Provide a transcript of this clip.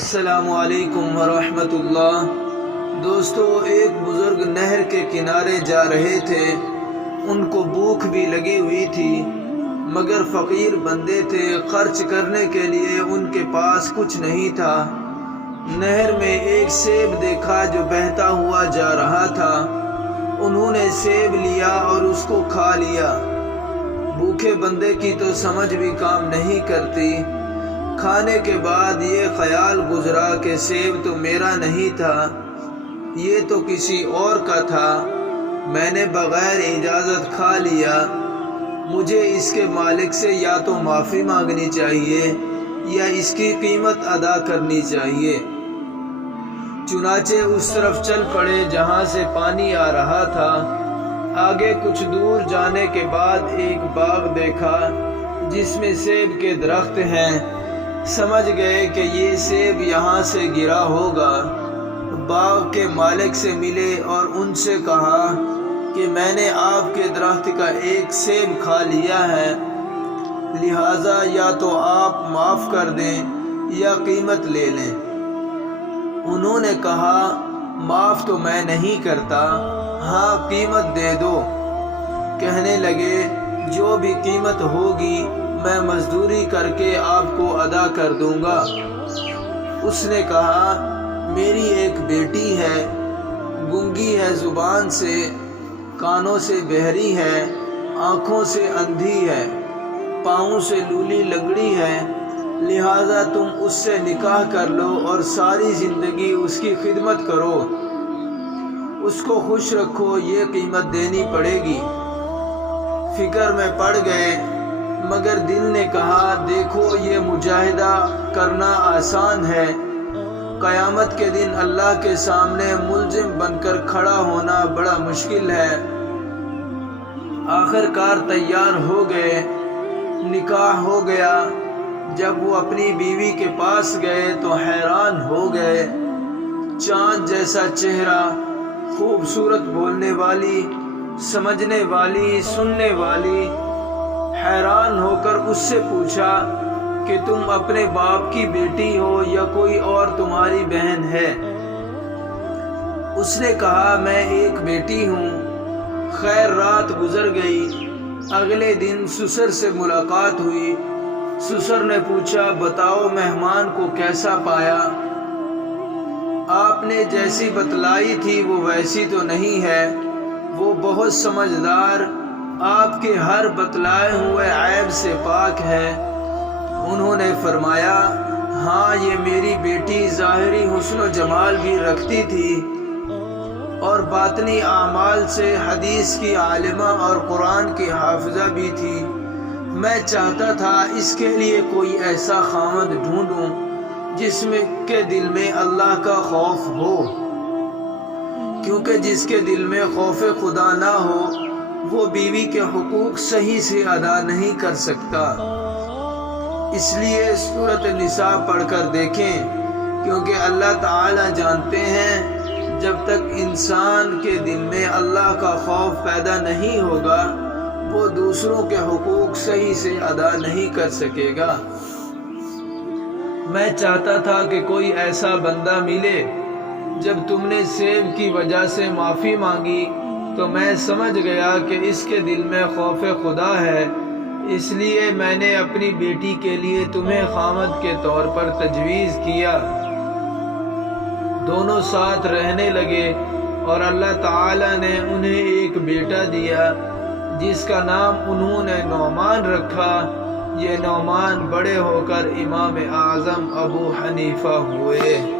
السلام علیکم ورحمۃ اللہ۔ دوستو، ایک بزرگ نہر کے کنارے جا رہے تھے۔ ان کو بھوک بھی لگی ہوئی تھی، مگر فقیر بندے تھے، خرچ کرنے کے لیے ان کے پاس کچھ نہیں تھا۔ نہر میں ایک سیب دیکھا جو بہتا ہوا جا رہا تھا۔ انہوں نے سیب لیا اور اس کو کھا لیا۔ بھوکے بندے کی تو سمجھ بھی کام نہیں کرتی۔ کھانے کے بعد یہ خیال گزرا کہ سیب تو میرا نہیں تھا، یہ تو کسی اور کا تھا۔ میں نے بغیر اجازت کھا لیا۔ مجھے اس کے مالک سے یا تو معافی مانگنی چاہیے یا اس کی قیمت ادا کرنی چاہیے۔ چنانچہ اس طرف چل پڑے جہاں سے پانی آ رہا تھا۔ آگے کچھ دور جانے کے بعد ایک باغ دیکھا جس میں سیب کے درخت ہیں۔ سمجھ گئے کہ یہ سیب یہاں سے گرا ہوگا۔ باغ کے مالک سے ملے اور ان سے کہا کہ میں نے آپ کے درخت کا ایک سیب کھا لیا ہے، لہٰذا یا تو آپ معاف کر دیں یا قیمت لے لیں۔ انہوں نے کہا معاف تو میں نہیں کرتا، ہاں قیمت دے دو۔ کہنے لگے جو بھی قیمت ہوگی میں مزدوری کر کے آپ کو ادا کر دوں گا۔ اس نے کہا میری ایک بیٹی ہے، گونگی ہے زبان سے، کانوں سے بہری ہے، آنکھوں سے اندھی ہے، پاؤں سے لولی لنگڑی ہے، لہٰذا تم اس سے نکاح کر لو اور ساری زندگی اس کی خدمت کرو، اس کو خوش رکھو، یہ قیمت دینی پڑے گی۔ فکر میں پڑ گئے، مگر دل نے کہا دیکھو یہ مجاہدہ کرنا آسان ہے، قیامت کے دن اللہ کے سامنے ملزم بن کر کھڑا ہونا بڑا مشکل ہے۔ آخر کار تیار ہو گئے، نکاح ہو گیا۔ جب وہ اپنی بیوی کے پاس گئے تو حیران ہو گئے۔ چاند جیسا چہرہ، خوبصورت، بولنے والی، سمجھنے والی، سننے والی۔ حیران ہو کر اس سے پوچھا کہ تم اپنے باپ کی بیٹی ہو یا کوئی اور تمہاری بہن ہے؟ اس نے کہا میں ایک بیٹی ہوں۔ خیر رات گزر گئی۔ اگلے دن سسر سے ملاقات ہوئی۔ سسر نے پوچھا بتاؤ مہمان کو کیسا پایا؟ آپ نے جیسی بتلائی تھی وہ ویسی تو نہیں ہے، وہ بہت سمجھدار، آپ کے ہر بتلائے ہوئے عیب سے پاک ہے۔ انہوں نے فرمایا ہاں یہ میری بیٹی ظاہری حسن و جمال بھی رکھتی تھی اور باطنی اعمال سے حدیث کی عالمہ اور قرآن کی حافظہ بھی تھی۔ میں چاہتا تھا اس کے لیے کوئی ایسا خاوند ڈھونڈوں جس میں کے دل میں اللہ کا خوف ہو، کیونکہ جس کے دل میں خوف خدا نہ ہو وہ بیوی کے حقوق صحیح سے ادا نہیں کر سکتا۔ اس لیے سورۃ النساء پڑھ کر دیکھیں، کیونکہ اللہ تعالی جانتے ہیں جب تک انسان کے دل میں اللہ کا خوف پیدا نہیں ہوگا وہ دوسروں کے حقوق صحیح سے ادا نہیں کر سکے گا۔ میں چاہتا تھا کہ کوئی ایسا بندہ ملے۔ جب تم نے سیب کی وجہ سے معافی مانگی تو میں سمجھ گیا کہ اس کے دل میں خوف خدا ہے، اس لیے میں نے اپنی بیٹی کے لیے تمہیں خامد کے طور پر تجویز کیا۔ دونوں ساتھ رہنے لگے اور اللہ تعالی نے انہیں ایک بیٹا دیا جس کا نام انہوں نے نعمان رکھا۔ یہ نعمان بڑے ہو کر امام اعظم ابو حنیفہ ہوئے۔